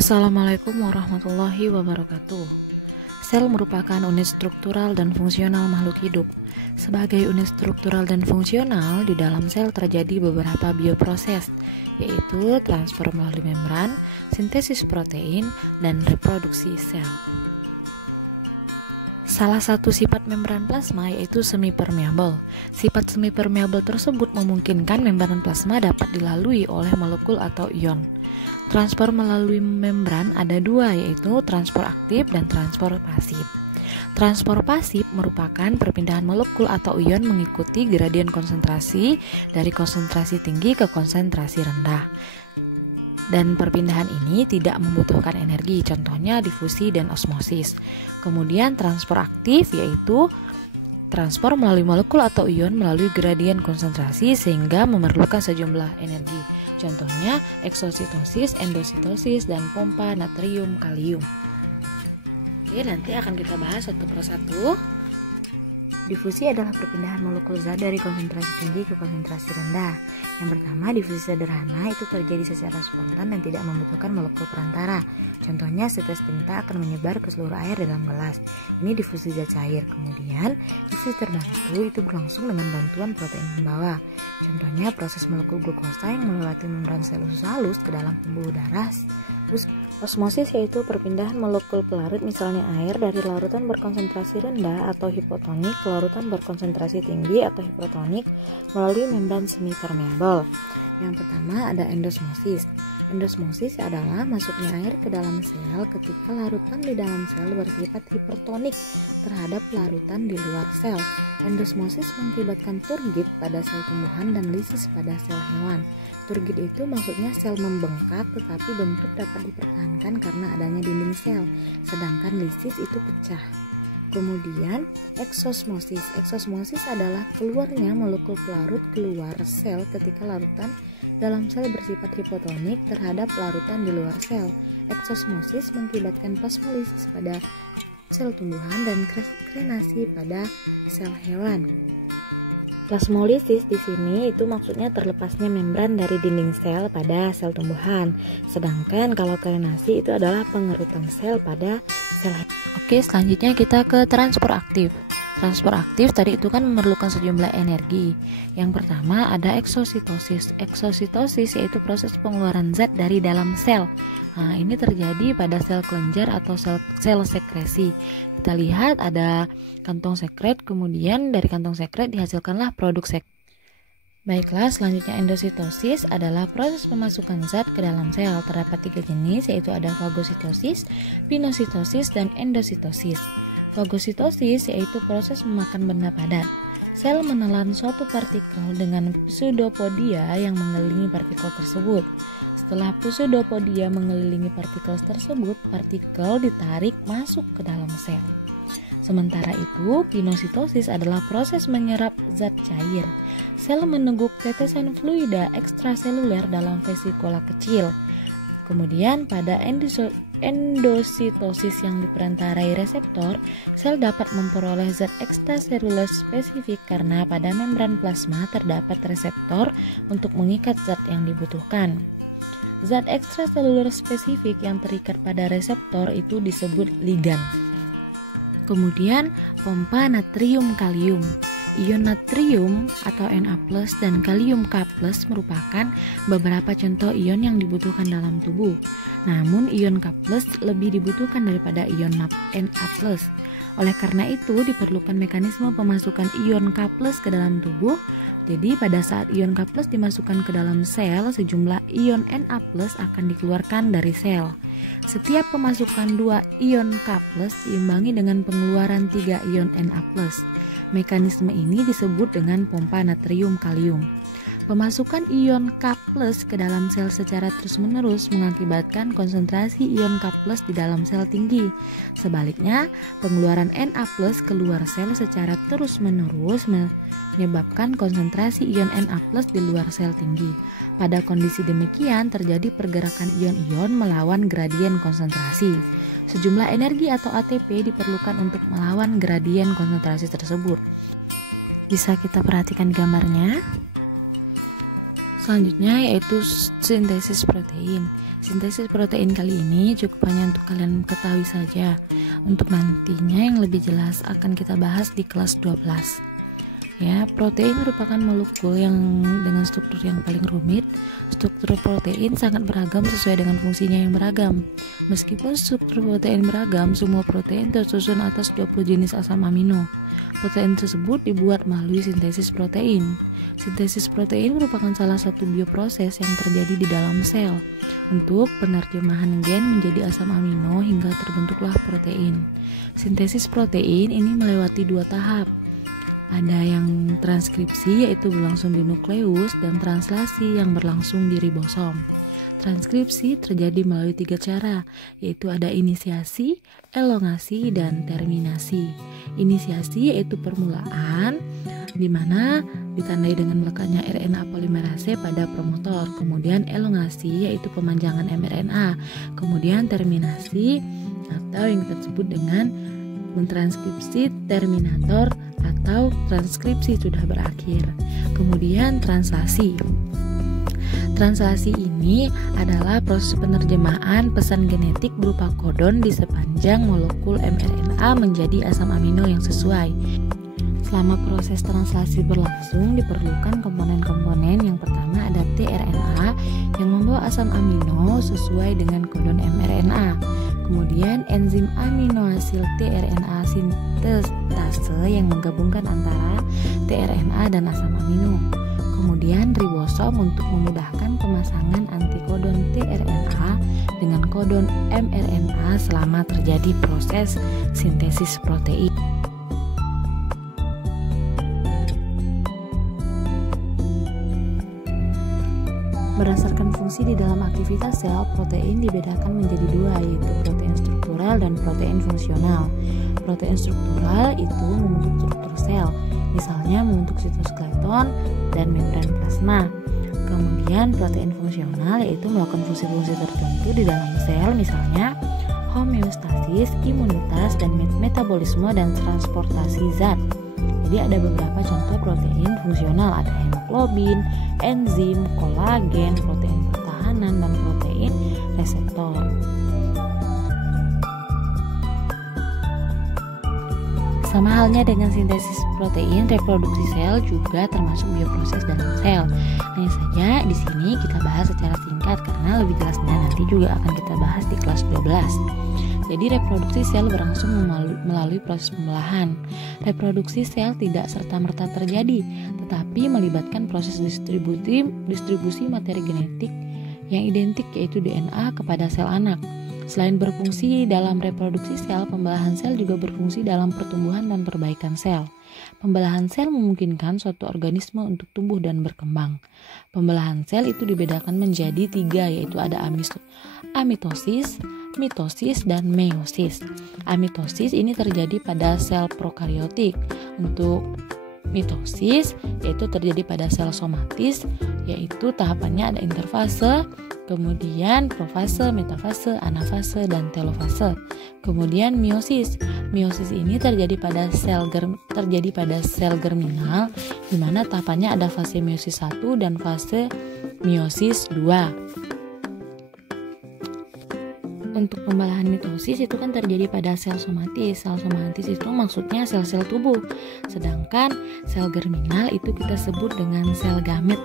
Assalamualaikum warahmatullahi wabarakatuh. Sel merupakan unit struktural dan fungsional makhluk hidup. Sebagai unit struktural dan fungsional, di dalam sel terjadi beberapa bioproses, yaitu transfer melalui membran, sintesis protein, dan reproduksi sel. Salah satu sifat membran plasma yaitu semi-permeable. Sifat semi-permeable tersebut memungkinkan membran plasma dapat dilalui oleh molekul atau ion. Transfer melalui membran ada dua, yaitu transfer aktif dan transfer pasif. Transfer pasif merupakan perpindahan molekul atau ion mengikuti gradien konsentrasi dari konsentrasi tinggi ke konsentrasi rendah. Dan perpindahan ini tidak membutuhkan energi, contohnya difusi dan osmosis. Kemudian transfer aktif yaitu transfer melalui molekul atau ion melalui gradien konsentrasi sehingga memerlukan sejumlah energi. Contohnya eksositosis, endositosis, dan pompa natrium kalium. Oke, nanti akan kita bahas satu persatu. Difusi adalah perpindahan molekul zat dari konsentrasi tinggi ke konsentrasi rendah. Yang pertama, difusi sederhana itu terjadi secara spontan dan tidak membutuhkan molekul perantara. Contohnya, setes tinta akan menyebar ke seluruh air dalam gelas. Ini difusi zat cair. Kemudian, difusi terbantu itu berlangsung dengan bantuan protein pembawa. Contohnya, proses molekul glukosa yang melewati membran sel usus halus ke dalam pembuluh darah. Osmosis yaitu perpindahan molekul pelarut misalnya air dari larutan berkonsentrasi rendah atau hipotonik ke larutan berkonsentrasi tinggi atau hipertonik melalui membran semi-permeable. Yang pertama ada endosmosis. Endosmosis adalah masuknya air ke dalam sel ketika larutan di dalam sel bersifat hipertonik terhadap larutan di luar sel. Endosmosis mengakibatkan turgid pada sel tumbuhan dan lisis pada sel hewan. Turgid itu maksudnya sel membengkak tetapi bentuk dapat dipertahankan karena adanya dinding sel, sedangkan lisis itu pecah. Kemudian eksosmosis. Eksosmosis adalah keluarnya molekul pelarut keluar sel ketika larutan dalam sel bersifat hipotonik terhadap larutan di luar sel. Eksosmosis mengakibatkan plasmolisis pada sel tumbuhan dan krenasi pada sel hewan. Plasmolisis di sini itu maksudnya terlepasnya membran dari dinding sel pada sel tumbuhan. Sedangkan kalau krenasi itu adalah pengerutan sel pada sel. Oke, selanjutnya kita ke transfer aktif. Transfer aktif tadi itu kan memerlukan sejumlah energi. Yang pertama ada eksositosis. Eksositosis yaitu proses pengeluaran zat dari dalam sel. Nah, ini terjadi pada sel kelenjar atau sel sekresi. Kita lihat ada kantong sekret, kemudian dari kantong sekret dihasilkanlah produk sekret. Baiklah, selanjutnya endositosis adalah proses pemasukan zat ke dalam sel. Terdapat 3 jenis, yaitu ada fagositosis, pinositosis, dan endositosis. Fagositosis yaitu proses memakan benda padat. Sel menelan suatu partikel dengan pseudopodia yang mengelilingi partikel tersebut. Setelah pseudopodia mengelilingi partikel tersebut, partikel ditarik masuk ke dalam sel. Sementara itu, pinositosis enosis proses menyerap zat cair. Sel meneguk tetesan fluida ekstraseluler dalam vesikula kecil. Kemudian pada endositosis yang diperantarai reseptor, sel dapat memperoleh zat ekstraseluler spesifik karena pada membran plasma terdapat reseptor untuk mengikat zat yang dibutuhkan. Zat ekstraseluler spesifik yang terikat pada reseptor itu disebut ligan. Kemudian pompa natrium kalium. Ion natrium atau Na+ dan kalium K+ merupakan beberapa contoh ion yang dibutuhkan dalam tubuh. Namun ion K+ lebih dibutuhkan daripada ion Na+. Oleh karena itu diperlukan mekanisme pemasukan ion K+ ke dalam tubuh. Jadi pada saat ion K+ dimasukkan ke dalam sel, sejumlah ion Na+ akan dikeluarkan dari sel. Setiap pemasukan 2 ion K+ diimbangi dengan pengeluaran 3 ion Na+. Mekanisme ini disebut dengan pompa natrium kalium. Pemasukan ion K+ ke dalam sel secara terus-menerus mengakibatkan konsentrasi ion K+ di dalam sel tinggi. Sebaliknya, pengeluaran Na+ keluar sel secara terus-menerus menyebabkan konsentrasi ion Na+ di luar sel tinggi. Pada kondisi demikian, terjadi pergerakan ion-ion melawan gradien konsentrasi. Sejumlah energi atau ATP diperlukan untuk melawan gradien konsentrasi tersebut. Bisa kita perhatikan gambarnya. Selanjutnya yaitu sintesis protein. Sintesis protein kali ini cukup hanya untuk kalian ketahui saja. Untuk nantinya yang lebih jelas akan kita bahas di kelas 12. Ya, protein merupakan molekul yang dengan struktur yang paling rumit. Struktur protein sangat beragam sesuai dengan fungsinya yang beragam. Meskipun struktur protein beragam, semua protein tersusun atas 20 jenis asam amino. Protein tersebut dibuat melalui sintesis protein. Sintesis protein merupakan salah satu bioproses yang terjadi di dalam sel untuk penerjemahan gen menjadi asam amino hingga terbentuklah protein. Sintesis protein ini melewati 2 tahap. Ada yang transkripsi yaitu berlangsung di nukleus dan translasi yang berlangsung di ribosom. Transkripsi terjadi melalui 3 cara, yaitu ada inisiasi, elongasi, dan terminasi. Inisiasi yaitu permulaan, di mana ditandai dengan melekatnya RNA polimerase pada promotor. Kemudian elongasi yaitu pemanjangan mRNA. Kemudian terminasi atau yang kita sebut dengan mentranskripsi terminator atau transkripsi sudah berakhir. Kemudian translasi. Translasi ini adalah proses penerjemahan pesan genetik berupa kodon di sepanjang molekul mRNA menjadi asam amino yang sesuai. Selama proses translasi berlangsung diperlukan komponen-komponen. Yang pertama ada tRNA yang membawa asam amino sesuai dengan kodon mRNA. Kemudian enzim aminoasid tRNA sintase yang menggabungkan antara tRNA dan asam amino. Kemudian ribosom untuk memudahkan pemasangan antikodon tRNA dengan kodon mRNA selama terjadi proses sintesis protein. Berdasarkan fungsi di dalam aktivitas sel, protein dibedakan menjadi 2, yaitu protein struktural dan protein fungsional. Protein struktural itu membentuk struktur sel, misalnya membentuk sitoskeleton dan membran plasma. Kemudian protein fungsional yaitu melakukan fungsi-fungsi tertentu di dalam sel, misalnya homeostasis, imunitas, dan metabolisme dan transportasi zat. Jadi ada beberapa contoh protein fungsional, ada hemoglobin, enzim, kolagen, protein pertahanan, dan protein reseptor. Sama halnya dengan sintesis protein, reproduksi sel juga termasuk bioproses dalam sel. Hanya saja di sini kita bahas secara singkat karena lebih jelasnya nanti juga akan kita bahas di kelas 12. Jadi reproduksi sel berlangsung melalui proses pembelahan. Reproduksi sel tidak serta-merta terjadi, tetapi melibatkan proses distribusi materi genetik yang identik yaitu DNA kepada sel anak. Selain berfungsi dalam reproduksi sel, pembelahan sel juga berfungsi dalam pertumbuhan dan perbaikan sel. Pembelahan sel memungkinkan suatu organisme untuk tumbuh dan berkembang. Pembelahan sel itu dibedakan menjadi 3, yaitu ada amitosis, mitosis, dan meiosis. Amitosis ini terjadi pada sel prokariotik. Untuk mitosis yaitu terjadi pada sel somatis, yaitu tahapannya ada interfase, kemudian profase, metafase, anafase, dan telofase. Kemudian meiosis. Meiosis ini terjadi pada sel germinal, di mana tahapannya ada fase meiosis 1 dan fase meiosis 2. Untuk pembelahan mitosis itu kan terjadi pada sel somatis. Sel somatis itu maksudnya sel-sel tubuh. Sedangkan sel germinal itu kita sebut dengan sel gamet.